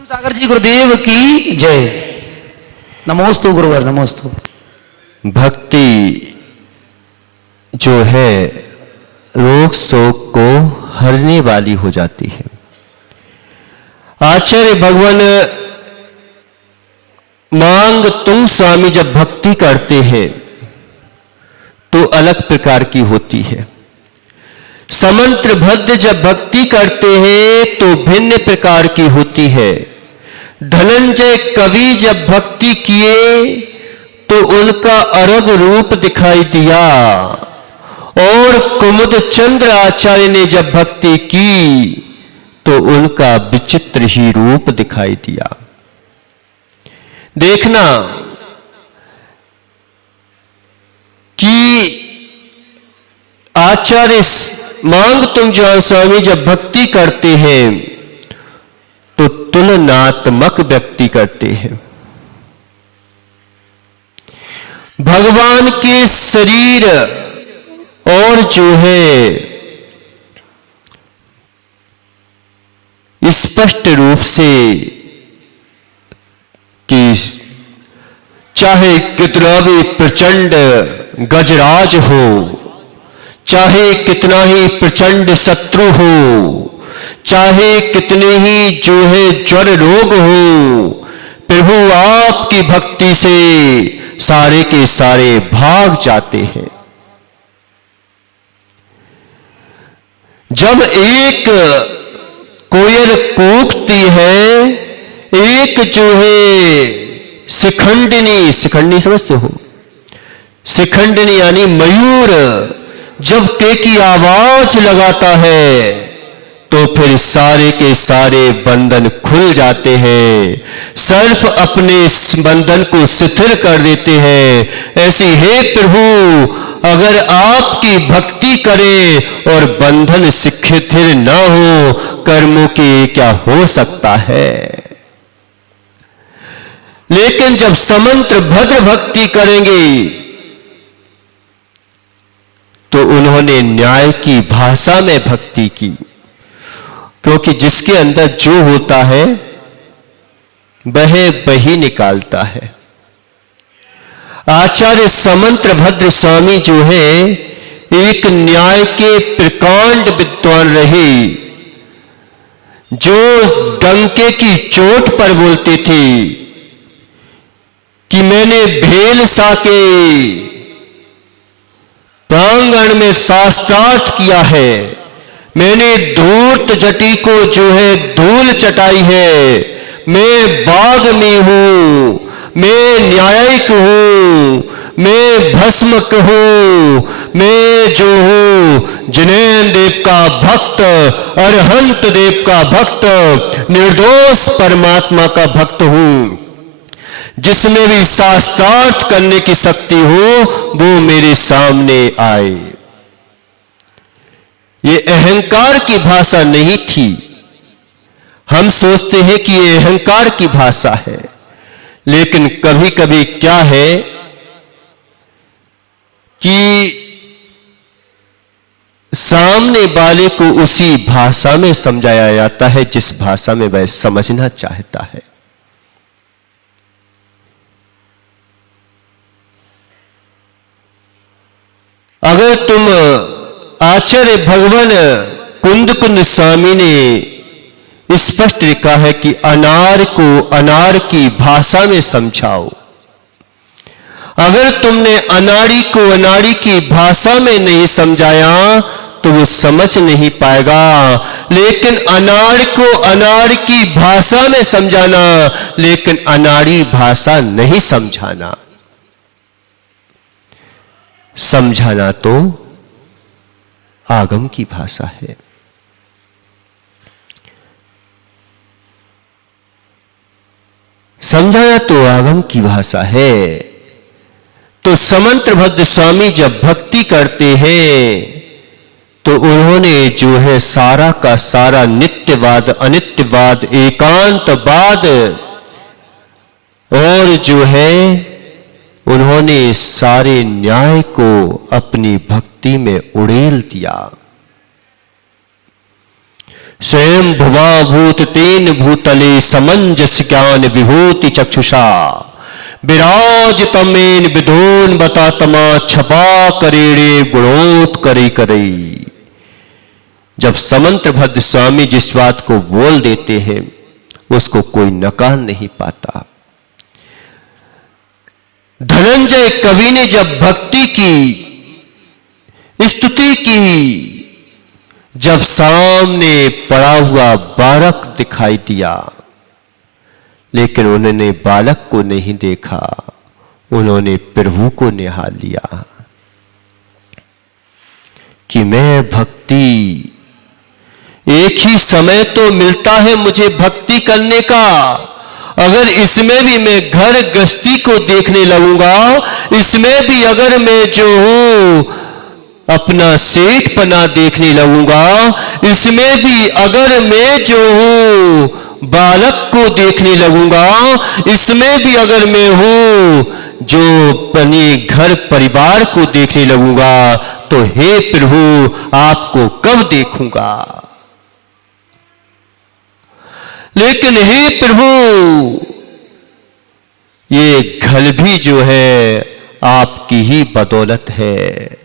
सागर जी गुरुदेव की जय। नमोस्तु गुरुवर, नमोस्तु। भक्ति जो है रोग शोक को हरने वाली हो जाती है। आचार्य भगवान मांग तुंग स्वामी जब भक्ति करते हैं तो अलग प्रकार की होती है। समंत्र भद्र जब भक्ति करते हैं तो भिन्न प्रकार की होती है। धनंजय कवि जब भक्ति किए तो उनका अलग रूप दिखाई दिया, और कुमुद चंद्र आचार्य ने जब भक्ति की तो उनका विचित्र ही रूप दिखाई दिया। देखना कि आचार्य मांग तुंग स्वामी जब भक्ति करते हैं तो तुलनात्मक व्यक्ति करते हैं। भगवान के शरीर और जो है स्पष्ट रूप से कि चाहे कितना भी प्रचंड गजराज हो, चाहे कितना ही प्रचंड शत्रु हो, चाहे कितने ही जो है ज्वर रोग हो, प्रभु आपकी भक्ति से सारे के सारे भाग जाते हैं। जब एक कोयल कूकती है, एक जो है शिखंडिनी, शिखंडिनी समझते हो, शिखंडिनी यानी मयूर जब के की आवाज लगाता है तो फिर सारे के सारे बंधन खुल जाते हैं, सर्प अपने बंधन को शिथिल कर देते हैं। ऐसी हे प्रभु, अगर आपकी भक्ति करें और बंधन शिथिल न हो, कर्मों की क्या हो सकता है। लेकिन जब समंत्र भद्र भक्ति करेंगे तो उन्होंने न्याय की भाषा में भक्ति की, क्योंकि जिसके अंदर जो होता है वह वही निकालता है। आचार्य समंत्र भद्र स्वामी जो है एक न्याय के प्रकांड विद्वान रहे, जो डंके की चोट पर बोलते थे कि मैंने भेल सा के प्रांगण में शास्त्रार्थ किया है, मैंने धूर्त जटी को जो है धूल चटाई है, मैं बाग में हूं, मैं न्यायिक हूं, मैं भस्मक हूं, मैं जो हूं जैन देव का भक्त, अरहंत देव का भक्त, निर्दोष परमात्मा का भक्त हूं। जिसमें भी शास्त्रार्थ करने की शक्ति हो वो मेरे सामने आए। ये अहंकार की भाषा नहीं थी। हम सोचते हैं कि ये अहंकार की भाषा है, लेकिन कभी कभी क्या है कि सामने वाले को उसी भाषा में समझाया जाता है जिस भाषा में वह समझना चाहता है। अगर तुम आचार्य भगवान कुंद कुंद स्वामी ने स्पष्ट लिखा है कि अनार को अनार की भाषा में समझाओ, अगर तुमने अनाड़ी को अनाड़ी की भाषा में नहीं समझाया तो वो समझ नहीं पाएगा। लेकिन अनाड़ को अनाड़ की भाषा में समझाना, लेकिन अनाड़ी भाषा नहीं समझाना। समझाना तो आगम की भाषा है। समझाना तो आगम की भाषा है। तो समंत्र भद्र स्वामी जब भक्ति करते हैं तो उन्होंने जो है सारा का सारा नित्यवाद, अनित्यवाद, एकांतवाद और जो है उन्होंने सारे न्याय को अपनी भक्ति में उड़ेल दिया। स्वयं भुवा भूत तेन भूतले समंजस ज्ञान विभूति चक्षुषा विराज तमेन विधोन बता तमा छपा करेड़े गुणोत करे करे। जब समंत्र भद्र स्वामी जिस बात को बोल देते हैं उसको कोई नकार नहीं पाता। धनंजय कवि ने जब भक्ति की स्तुति की, जब सामने पड़ा हुआ बालक दिखाई दिया, लेकिन उन्होंने बालक को नहीं देखा, उन्होंने प्रभु को निहाल लिया कि मैं भक्ति, एक ही समय तो मिलता है मुझे भक्ति करने का, अगर इसमें भी मैं घर गृहस्थी को देखने लगूंगा, इसमें भी अगर मैं जो हूं अपना सेठपना देखने लगूंगा, इसमें भी अगर मैं जो हूं बालक को देखने लगूंगा, इसमें भी अगर मैं हूं जो अपने घर परिवार को देखने लगूंगा, तो हे प्रभु आपको कब देखूंगा। लेकिन हे प्रभु ये घर भी जो है आपकी ही बदौलत है।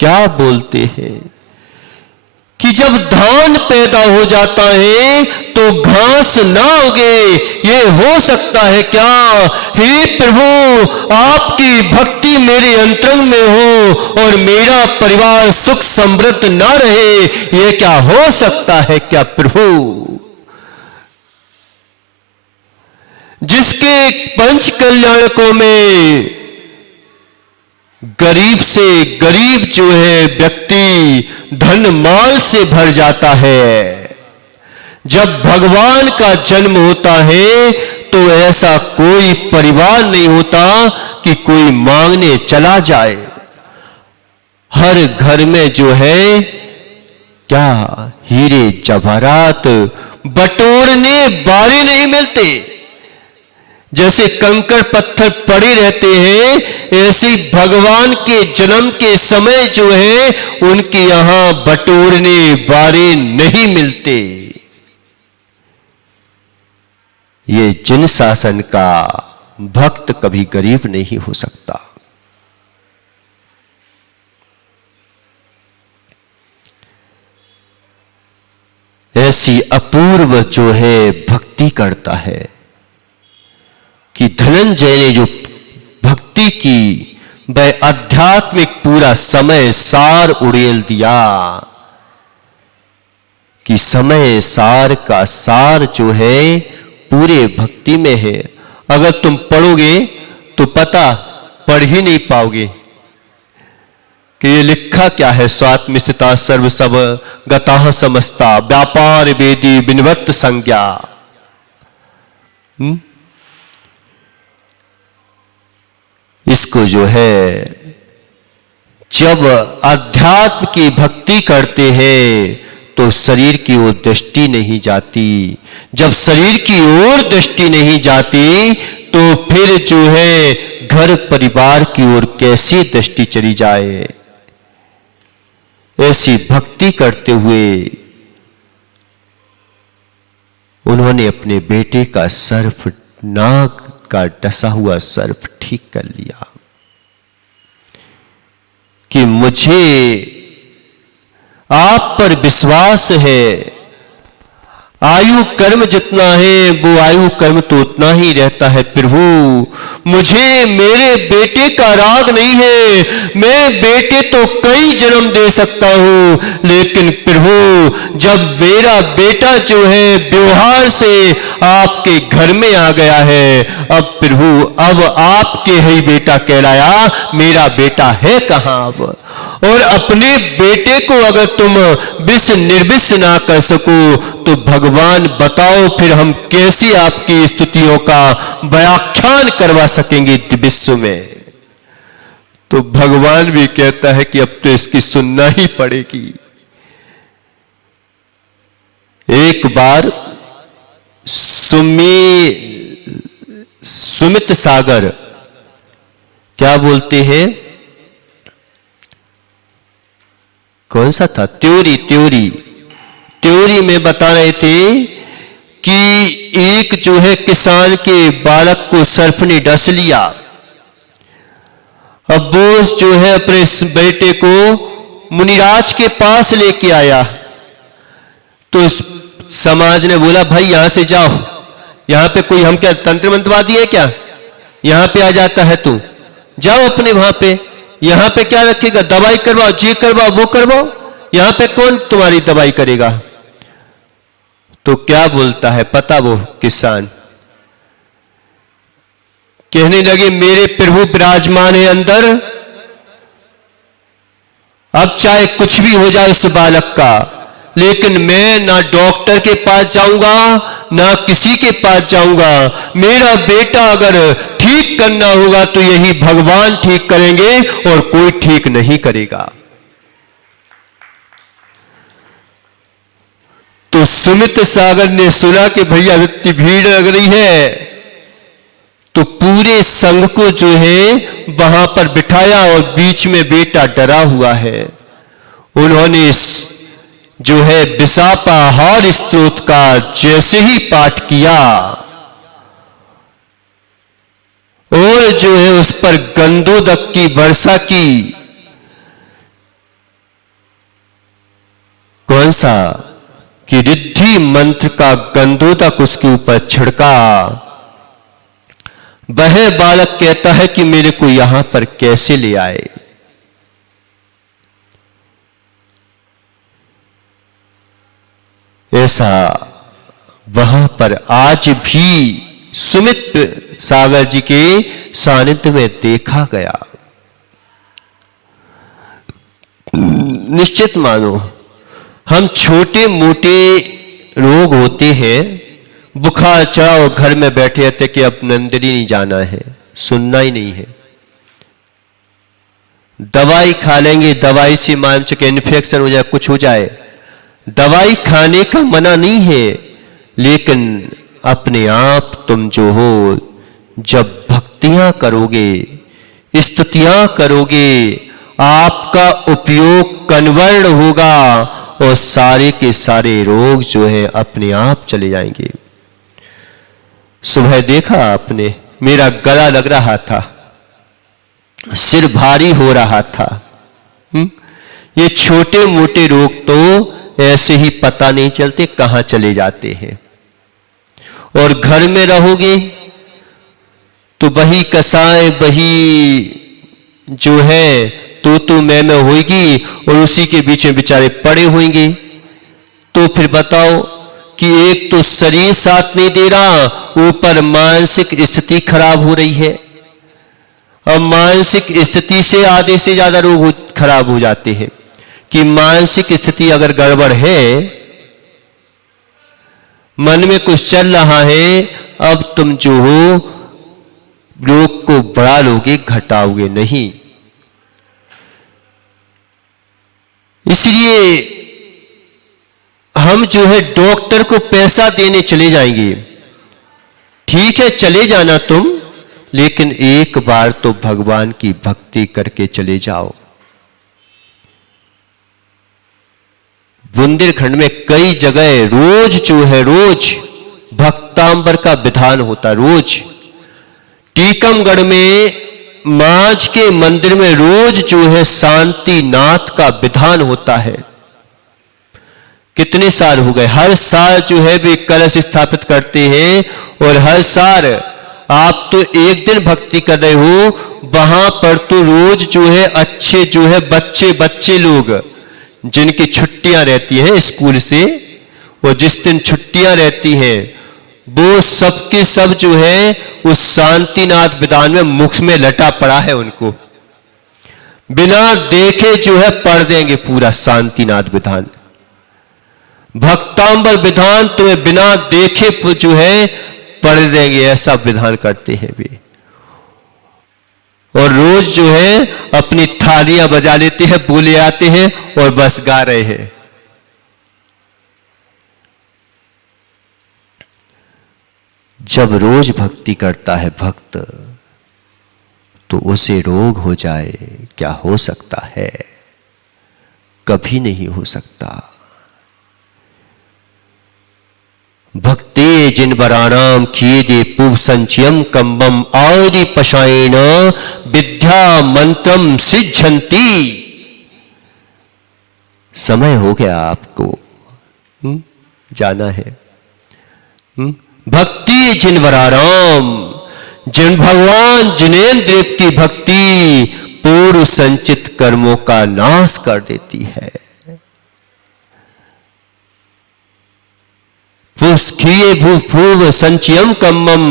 क्या बोलते हैं कि जब धान पैदा हो जाता है तो घास ना उगे, ये हो सकता है क्या। हे प्रभु आपकी भक्ति मेरे अंतरंग में हो और मेरा परिवार सुख समृद्ध ना रहे, ये क्या हो सकता है क्या प्रभु। जिसके पंच कल्याणकों में गरीब से गरीब जो है व्यक्ति धन माल से भर जाता है, जब भगवान का जन्म होता है तो ऐसा कोई परिवार नहीं होता कि कोई मांगने चला जाए। हर घर में जो है क्या हीरे जवाहरात बटोरने बारे नहीं मिलते। जैसे कंकड़ पत्थर पड़े रहते हैं, ऐसे भगवान के जन्म के समय जो है उनके यहां बटोरने बारे नहीं मिलते। ये जिन शासन का भक्त कभी गरीब नहीं हो सकता। ऐसी अपूर्व जो है भक्ति करता है कि धनंजय ने जो भक्ति की वह आध्यात्मिक पूरा समय सार उड़ेल दिया कि समय सार का सार जो है पूरे भक्ति में है। अगर तुम पढ़ोगे तो पता पढ़ ही नहीं पाओगे कि ये लिखा क्या है। स्वात्म स्थिता सर्व सब गताः समस्ता व्यापार वेदी विनवत संज्ञा। इसको जो है जब अध्यात्म की भक्ति करते हैं तो शरीर की ओर दृष्टि नहीं जाती। जब शरीर की ओर दृष्टि नहीं जाती तो फिर जो है घर परिवार की ओर कैसी दृष्टि चली जाए। ऐसी भक्ति करते हुए उन्होंने अपने बेटे का सर्फ, नाक का डसा हुआ सर्फ ठीक कर लिया कि मुझे आप पर विश्वास है। आयु कर्म जितना है वो आयु कर्म तो उतना ही रहता है। प्रभु मुझे मेरे बेटे का राग नहीं है, मैं बेटे तो कई जन्म दे सकता हूं, लेकिन प्रभु जब मेरा बेटा जो है व्यवहार से आपके घर में आ गया है, अब प्रभु अब आपके ही बेटा कहलाया, मेरा बेटा है कहां अब। और अपने बेटे को अगर तुम विष निर्विष ना कर सको तो भगवान बताओ फिर हम कैसी आपकी स्तुतियों का व्याख्यान करवा सकेंगे विश्व में। तो भगवान भी कहता है कि अब तो इसकी सुनना ही पड़ेगी। एक बार सुमित सागर क्या बोलते हैं, कौन सा था, त्योरी में बता रहे थे कि एक जो है किसान के बालक को सर्प ने डस लिया। अब वो जो है अपने बेटे को मुनिराज के पास लेके आया, तो समाज ने बोला भाई यहां से जाओ, यहां पे कोई हम क्या तंत्र मंत्रवादी है क्या, यहां पे आ जाता है तू, जाओ अपने वहां पे, यहां पे क्या रखेगा, दवाई करवाओ, ये करवाओ वो करवाओ, यहां पे कौन तुम्हारी दवाई करेगा। तो क्या बोलता है पता वो किसान, कहने लगे मेरे प्रभु विराजमान है अंदर, अब चाहे कुछ भी हो जाए उस बालक का, लेकिन मैं ना डॉक्टर के पास जाऊंगा ना किसी के पास जाऊंगा, मेरा बेटा अगर ठीक करना होगा तो यही भगवान ठीक करेंगे और कोई ठीक नहीं करेगा। तो सुमित सागर ने सुना कि भैया इतनी भीड़ लग रही है, तो पूरे संघ को जो है वहां पर बिठाया और बीच में बेटा डरा हुआ है। उन्होंने जो है विशापाहार स्तोत्र का जैसे ही पाठ किया और जो है उस पर गंधोदक की वर्षा की, कौन सा कि रिद्धि मंत्र का गंधोदक उसके ऊपर छिड़का। वह बालक कहता है कि मेरे को यहां पर कैसे ले आए। ऐसा वहां पर आज भी सुमित सागर जी के सानिध्य में देखा गया। निश्चित मानो हम छोटे मोटे रोग होते हैं, बुखार चढ़ा और घर में बैठे रहते कि अब मंदिर ही नहीं जाना है, सुनना ही नहीं है, दवाई खा लेंगे, दवाई से मान चुके इन्फेक्शन हो जाए, कुछ हो जाए, दवाई खाने का मना नहीं है, लेकिन अपने आप तुम जो हो जब भक्तियां करोगे, स्तुतियां करोगे, आपका उपयोग कन्वर्ट होगा और सारे के सारे रोग जो है अपने आप चले जाएंगे। सुबह देखा आपने, मेरा गला लग रहा था, सिर भारी हो रहा था। ये छोटे मोटे रोग तो ऐसे ही पता नहीं चलते कहां चले जाते हैं। और घर में रहोगे तो वही कसाय, वही जो है तो मैं होगी और उसी के बीच में बेचारे पड़े होंगे। तो फिर बताओ कि एक तो शरीर साथ नहीं दे रहा, ऊपर मानसिक स्थिति खराब हो रही है। अब मानसिक स्थिति से आधे से ज्यादा रोग खराब हो जाते हैं कि मानसिक स्थिति अगर गड़बड़ है, मन में कुछ चल रहा है, अब तुम जो हो रोग को बढ़ा लोगे, घटाओगे नहीं। इसलिए हम जो है डॉक्टर को पैसा देने चले जाएंगे, ठीक है चले जाना तुम, लेकिन एक बार तो भगवान की भक्ति करके चले जाओ। बुंदेलखंड में कई जगह रोज जो है रोज भक्तांबर का विधान होता, रोज टीकमगढ़ में माज के मंदिर में रोज जो है शांतिनाथ का विधान होता है। कितने साल हो गए, हर साल जो है वे कलश स्थापित करते हैं और हर साल आप तो एक दिन भक्ति कर रहे हो, वहां पर तो रोज जो है अच्छे जो है बच्चे लोग जिनकी छुट्टियां रहती हैं स्कूल से, और जिस दिन छुट्टियां रहती हैं वो सबके सब जो है उस शांतिनाथ विधान में मुख में लटा पड़ा है, उनको बिना देखे जो है पढ़ देंगे पूरा शांतिनाथ विधान। भक्तांबर विधान तुम्हें बिना देखे जो है पढ़ देंगे, ऐसा विधान करते हैं वे। और रोज जो है अपनी थालियां बजा लेते हैं, बोले आते हैं और बस गा रहे हैं। जब रोज भक्ति करता है भक्त, तो उसे रोग हो जाए क्या हो सकता है। कभी नहीं हो सकता। भक्ते जिन वराणाम किए दे पूर्व संचयम कम्बम आदि पशायन विद्या मंत्रम सिद्धंती। समय हो गया आपको जाना है। भक्ति जिन वराणाम, जिन भगवान जिनेन्द्र की भक्ति पूर्व संचित कर्मों का नाश कर देती है। पूर्व संचयम कम्मम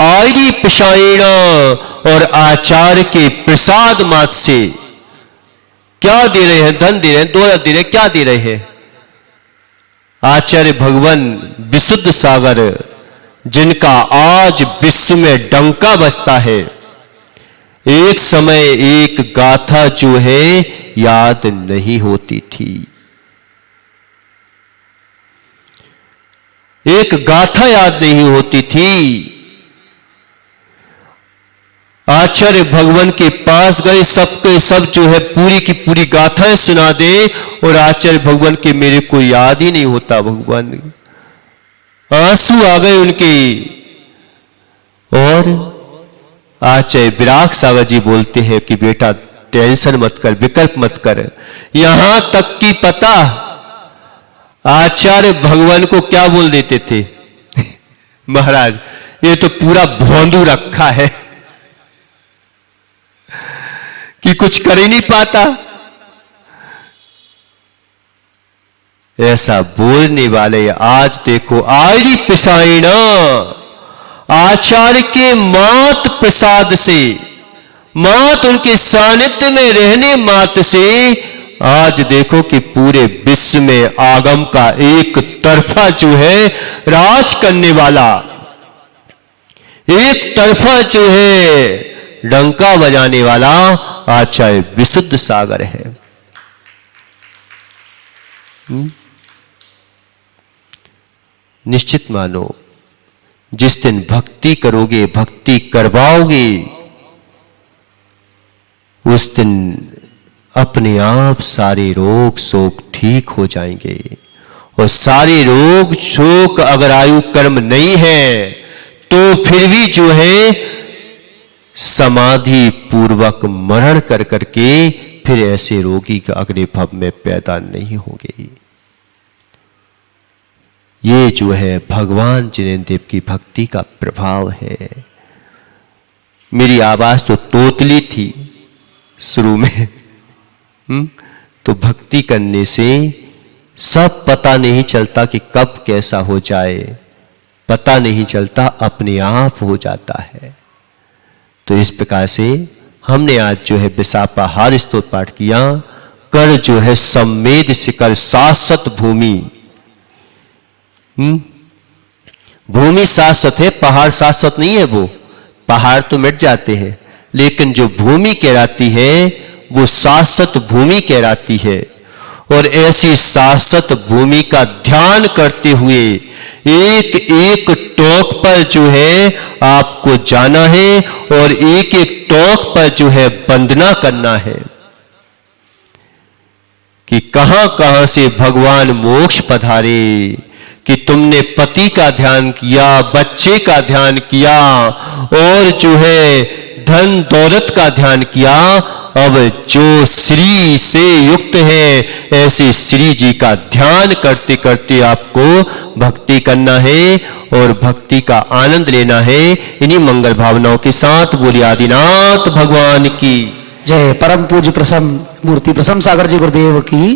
आदि पिशायण, और आचार्य के प्रसाद मात्र से क्या दे रहे हैं? धन दे रहे हैं, दौलत दे रहे हैं, क्या दे रहे हैं? आचार्य भगवान विशुद्ध सागर, जिनका आज विश्व में डंका बजता है। एक समय एक गाथा जो है याद नहीं होती थी। एक गाथा याद नहीं होती थी। आचार्य भगवान के पास गए, सबके सब जो है पूरी की पूरी गाथाएं सुना दे, और आचार्य भगवान के मेरे को याद ही नहीं होता। भगवान आंसू आ गए उनके। और आचार्य विराग सागर जी बोलते हैं कि बेटा टेंशन मत कर, विकल्प मत कर। यहां तक कि पता आचार्य भगवान को क्या बोल देते थे? महाराज ये तो पूरा भोंदू रखा है कि कुछ कर ही नहीं पाता। ऐसा बोलने वाले आज देखो आदि पिशायण, आचार्य के मात प्रसाद से, मात उनके सानिध्य में रहने मात्र से आज देखो कि पूरे विश्व में आगम का एक तरफा जो है राज करने वाला, एक तरफा जो है डंका बजाने वाला आचार्य विशुद्ध सागर है। निश्चित मानो जिस दिन भक्ति करोगे, भक्ति करवाओगे, उस दिन अपने आप सारे रोग शोक ठीक हो जाएंगे। और सारे रोग शोक अगर आयु कर्म नहीं है तो फिर भी जो है समाधि पूर्वक मरण कर करके फिर ऐसे रोगी का अगले भव में पैदा नहीं होंगे। ये जो है भगवान जिनेन्द्र देव की भक्ति का प्रभाव है। मेरी आवाज तो तोतली थी शुरू में, तो भक्ति करने से सब पता नहीं चलता कि कब कैसा हो जाए, पता नहीं चलता, अपने आप हो जाता है। तो इस प्रकार से हमने आज जो है विशापाहार स्तोत्र पाठ किया। कर जो है सम्मेद शिखर शाश्वत भूमि, भूमि शाश्वत है, पहाड़ शाश्वत नहीं है। वो पहाड़ तो मिट जाते हैं, लेकिन जो भूमि कहलाती है वो शाश्वत भूमि कहलाती है। और ऐसी शाश्वत भूमि का ध्यान करते हुए एक एक टोक पर जो है आपको जाना है और एक एक टोक पर जो है वंदना करना है कि कहां कहां से भगवान मोक्ष पधारे। कि तुमने पति का ध्यान किया, बच्चे का ध्यान किया और जो है धन दौलत का ध्यान किया। अब जो श्री से युक्त है ऐसे श्री जी का ध्यान करते करते आपको भक्ति करना है और भक्ति का आनंद लेना है। इन्हीं मंगल भावनाओं के साथ बोलिए आदिनाथ भगवान की जय। परम पूज्य प्रसन्न मूर्ति प्रसन्न सागर जी गुरुदेव की